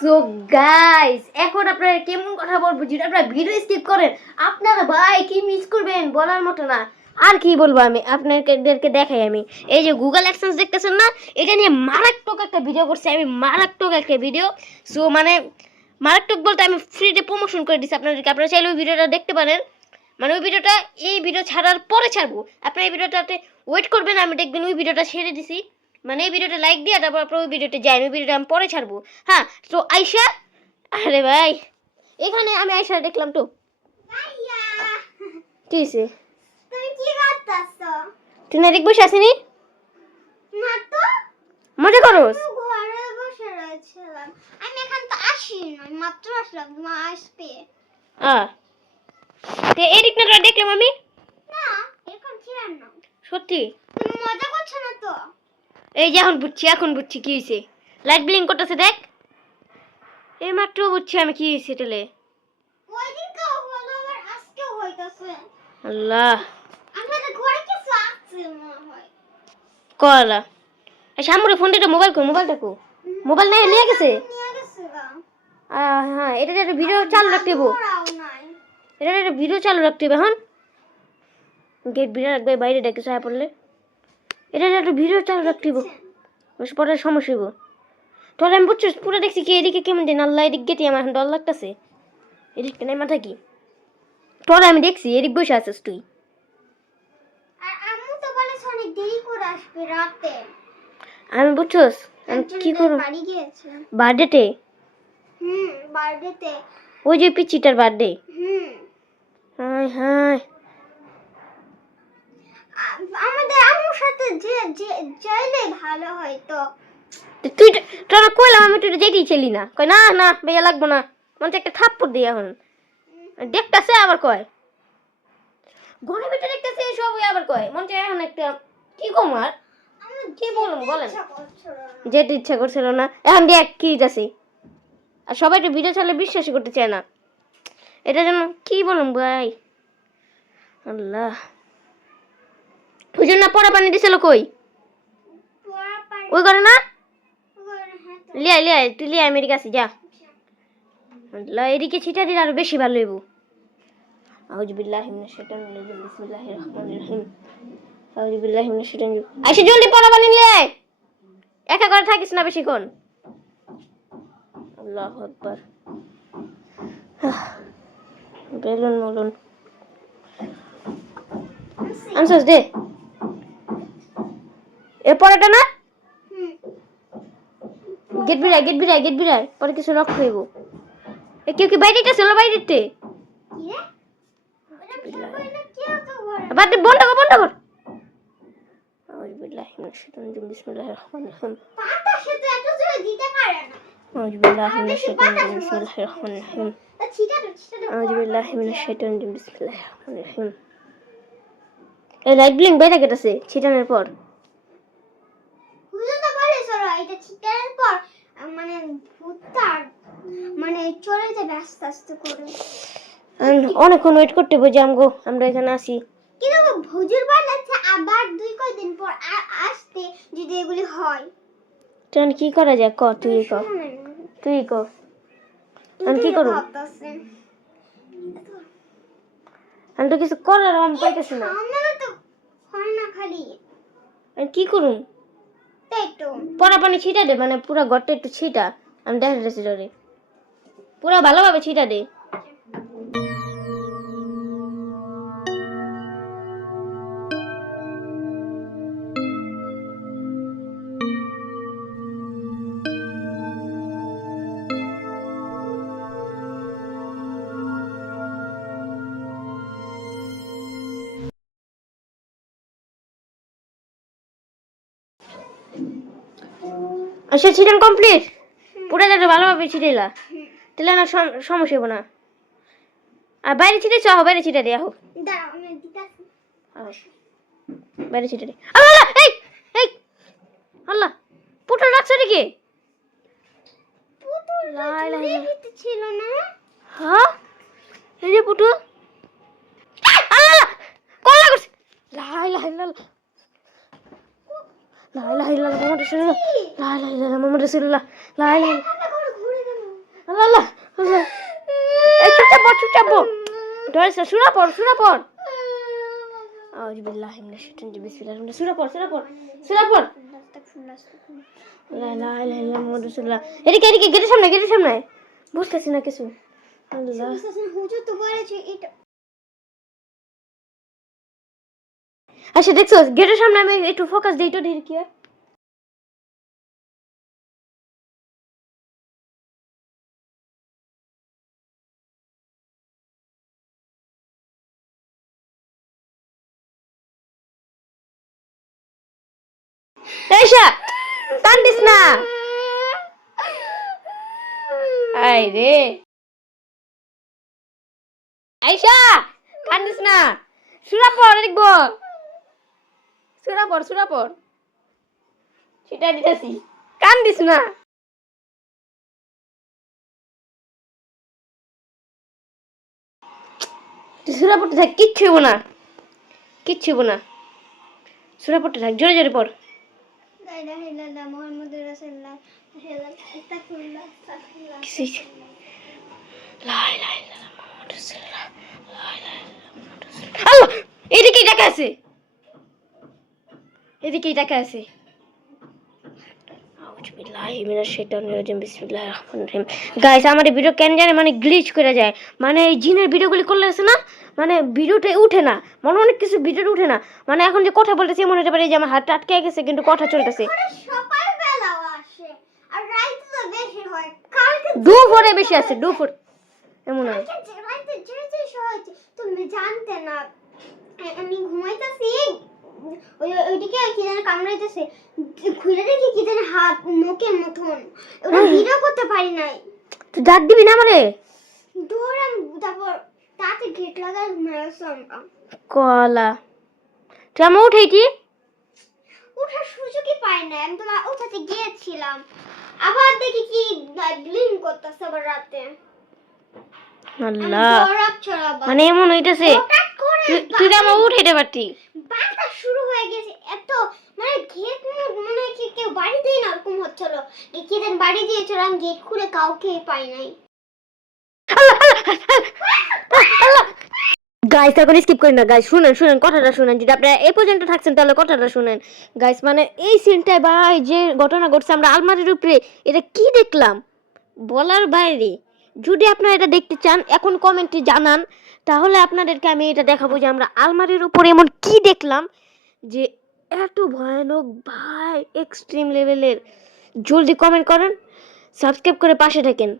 So guys এখন আপনারা কেমন কথা বলব যেটা আপনারা ভিডিও স্কিপ করেন, আপনারা ভাই কি মিস করবেন বলার মতো না। আর কি বলব আমি, আপনাদেরকে দেখাই আমি। এই যে গুগল অ্যাকসেন্স দেখতেছেন না? এটা নিয়ে মারাত্মক একটা ভিডিও করছি আমি মারাত্মক একটা ভিডিও সো মানে মারাত্মক বলতে আমি ফ্রিতে প্রমোশন করে দিচ্ছি আপনাদেরকে। আপনারা চাইলে ওই ভিডিওটা দেখতে পারেন। মানে ওই ভিডিওটা এই ভিডিও ছাড়ার পরে ছাড়বো। আপনারা এই ভিডিওটাতে ওয়েট করবেন, আমি দেখবেন ওই ভিডিওটা ছেড়ে দিছি। মানে এই ভিডিওটা লাইক দিয়ে তারপর আপনার ওই ভিডিওটা যাই ওই ভিডিওটা আমি পরে ছাড়বো। হ্যাঁ তো আয়শা আরে ভাই এখানে আমি আয়শা দেখলাম তো। কি তুই না দেখ বসে আসিনি না? তো। মজা করোস? আমি ঘরে বসে রয়েছিলাম। আমি এখান তো আসি না মাত্র আসলাম মা আসবে। আহ তো এদিক না তোরা দেখলাম আমি? না এরকম ছিলাম না। সত্যি? তুমি মজা করছ না তো? এই যে এখন বুঝছি এখন বুঝছি কি হয়েছে লাইট ব্লিং করতেছে দেখ। এই মাত্র বুঝছি আমি কি হয়েছে টেলে আল্লাহ। কলা। ফোনটা মোবাইল কো মোবাইলটা কো মোবাইল নাই নিয়ে গেছে? হ্যাঁ এটা একটা ভিডিও চালু রাখতে এটা একটা ভিডিও চালু রাখতে হবে এখন। গেট রাখবে বাইরে ডেকে ছায়া পড়লে। এটা একটা ভিডিও চালু রাখতে হইব। বেশ পরে সমস্যা হইব। তোর আমি বুঝছিস পুরো দেখছি কি এদিকে কেমন দিন আল্লাহ এদিক গেটি আমার এখন ডর লাগতেছে। এদিকটা নাই মাথা কি? তোর আমি দেখছি এদিক বসে আছিস তুই। আমি বুঝছস আমি কি করব? বার্থডেতে? হুম বার্থডেতে। ওই যে পিচিটার বার্থডে। হুম। হাই সাথে যে যে চাইলে ভালো হয় তো। তো তুই তোরা কইলাম আমি তুই যেতেই ছিলি না। কই না না ভাইয়া লাগবো না। মনে একটা থাপ্পড় দিই এখন। দেখতেছে আবার কয়। ঘরে ভিতরে দেখতেছে সব ওই আবার কয়। মনে এখন একটা কি কম আর? কি বলুন। বলেন। যেতে ইচ্ছা করছিল না। এখন দেখ কি আছে আর সবাই তো ভিডিও চালে বিশ্বাসই করতে চায় না। এটা যেন কি বলুন ভাই? আল্লাহ। ওই জন্য পড়া পানি দিছিল কই? ওই করে না? লিয়াই লিয়াই তুই লিয়াই আমেরিকা কাছে যা। এদিকে ছিটা দিলে আরও বেশি ভালো হইব। আউযু বিল্লাহি না বেলুন মলুন দে। না? গেট বিড়ায় গেট বিড়ায় গেট বিড়ায় পরে কিছু রক্ত হইব। এ কেউ কি বাইরেটা ছিল বাইরেতে। বাদ বন্ধ কর বন্ধ কর। আউযু বিল্লাহি মিনাশ শাইতানির রাজিম। বিসমিল্লাহির রহমানির রহিম। পাতা সে তো এত জোরে দিতে পারে না। আউযু বিল্লাহি মিনাশ শাইতানির রাজিম। বিসমিল্লাহির রহমানির রহিম। তা ছিটা দাও ছিটা দাও আউযু বিল্লাহি মিনাশ শাইতানির রাজিম। বিসমিল্লাহির রহমানির রহিম। এই লাইট ব্লিং বাইরে গেটেছে ছিটানোর পর হুজুর তো বলে সরো এটা ছিটানোর পর আহ, মানে ভূতটা মানে চলে যাবে আস্তে আস্তে করে। অনেকক্ষণ ওয়েট করতে হবে যে আমগো আমরা এখানে আসি। কিন্তু হুজুর বলেছে আবার দুই কয়দিন পর আসতে যদি এগুলি হয়। তখন কি করা যায়? ক তুই ক। তুই ক। আমি কি করব? আমি তো কিছু করার আমি পাইতেছি না। তো হয় না খালি। আমি কি করুম? পরা পানি ছিটা দে মানে পুরো ঘরটা একটু ছিটা। আমি দেখা যাচ্ছি পুরো ভালোভাবে ছিটা দে। আচ্ছা ছিটান কমপ্লিট পুরো যাতে ভালোভাবে ছিটাইলা তাহলে না সম- সমস্যা হব না। আর বাইরে ছিটাইছ আহো বাইরে ছিটা দে আহো। দাঁড়াও আমি দিতাছি আহো। বাইরে ছিটা দে। আল্লাহ এই এই আল্লাহ পুটল রাখছো নাকি? ছিল না। হ্যাঁ? এই যে পুটু আল্লাহ কল্লা করছে? লাই লাই লাই। লাই লাই লাই মোহাম্মদ রাসূলুল্লাহ। লাই লাই লাই মোহাম্মদ রাসূলুল্লাহ। লাই লাই ঘরে ঘুরে গেল আল্লাহ আল্লাহ আল্লাহ এই চুপচাপ বল চুপচাপ বল ধরেছে সুরা পড় সুরা পড়। আউজ বিল্লাহ হিমনা শাইতান বিসমিল্লাহ সুরা পড় সুরা পড় সুরা পড়। লা ইলাহা ইল্লাল্লাহ মুহাম্মাদুর রাসূলুল্লাহ। এদিকে এদিকে গেটের সামনে গেটের সামনে। বুঝতেছি না কিছু। আল্লাহ। হুজুর তো বলেছে এটা আচ্ছা দেখছ গেটের সামনে আমি একটু ফোকাস দিই তো দেখি কি আয়শা কান্দিস না। আই রে। আয়শা কান্দিস না। সুরা পড়, দেখব। সুরা পড় সুরা পড়। সেটা দিতেছি। কান্দিস না। সুরা পড়তে থাক কিচ্ছু হব না। কিচ্ছু হব না। সুরা পড়তে থাক জোরে জোরে পড়। এদিকেই টাকা আছে? এদিকেই টাকা আছে। গাইস আমার ভিডিও কেন জানে মানে গ্লিচ করে যায়। মানে এই জিনের ভিডিওগুলি করলে আছে না মানে ভিডিওটা উঠে না মনে অনেক কিছু ভিডিওটা উঠে না। মানে এখন যে কথা বলতেছি মনে হতে পারে যে আমার হাতটা আটকে গেছে কিন্তু কথা চলতেছে। দুপুরে বেশি আছে দুপুর। এমন হয়। তুমি জানতে না। আমি ঘুমাইতেছি। ওই ওইদিকে কি যেন কামড়াইতেছে খুলে দেখি কি যেন হাত মুখের মতন ওটা ভিডিও করতে পারি নাই। তো জাত দিবি না আমারে? দৌড়াম তারপর তাতে গেট লাগাই ঘুমাইছিলাম কলা। তুই আমার উঠেছি ওঠার সুযোগই পাই না আমি তো ওঠাতে গিয়েছিলাম। আবার দেখি কি ব্লিং করতেছে আবার রাতে। আল্লাহ। মানে এমন হইতেছে। তুই তো আমার উঠাইতে পারতি। বাতাস শুরু হয়ে গেছে। এত মানে গেট মনে হয় কেউ বাড়ি দিয়ে না ওরকম হচ্ছিল কি যেন বাড়ি দিয়েছিল আমি গেট খুলে কাউকে পাই নাই। গাইস এখন স্কিপ করেন না। গাইস শুনেন শুনেন কথাটা শুনেন। যদি আপনারা এই পর্যন্ত থাকছেন তাহলে কথাটা শুনেন। গাইস মানে এই সিনটায় ভাই যে ঘটনা ঘটছে আমরা আলমারির উপরে এটা কি দেখলাম? বলার বাইরে। যদি আপনারা এটা দেখতে চান, এখন কমেন্টে জানান। তাহলে আপনাদেরকে আমি এটা দেখাবো যে আমরা আলমারির উপরে এমন কি দেখলাম যে এত ভয়ানক, ভাই এক্সট্রিম লেভেলের জলদি কমেন্ট করেন সাবস্ক্রাইব করে পাশে থাকেন।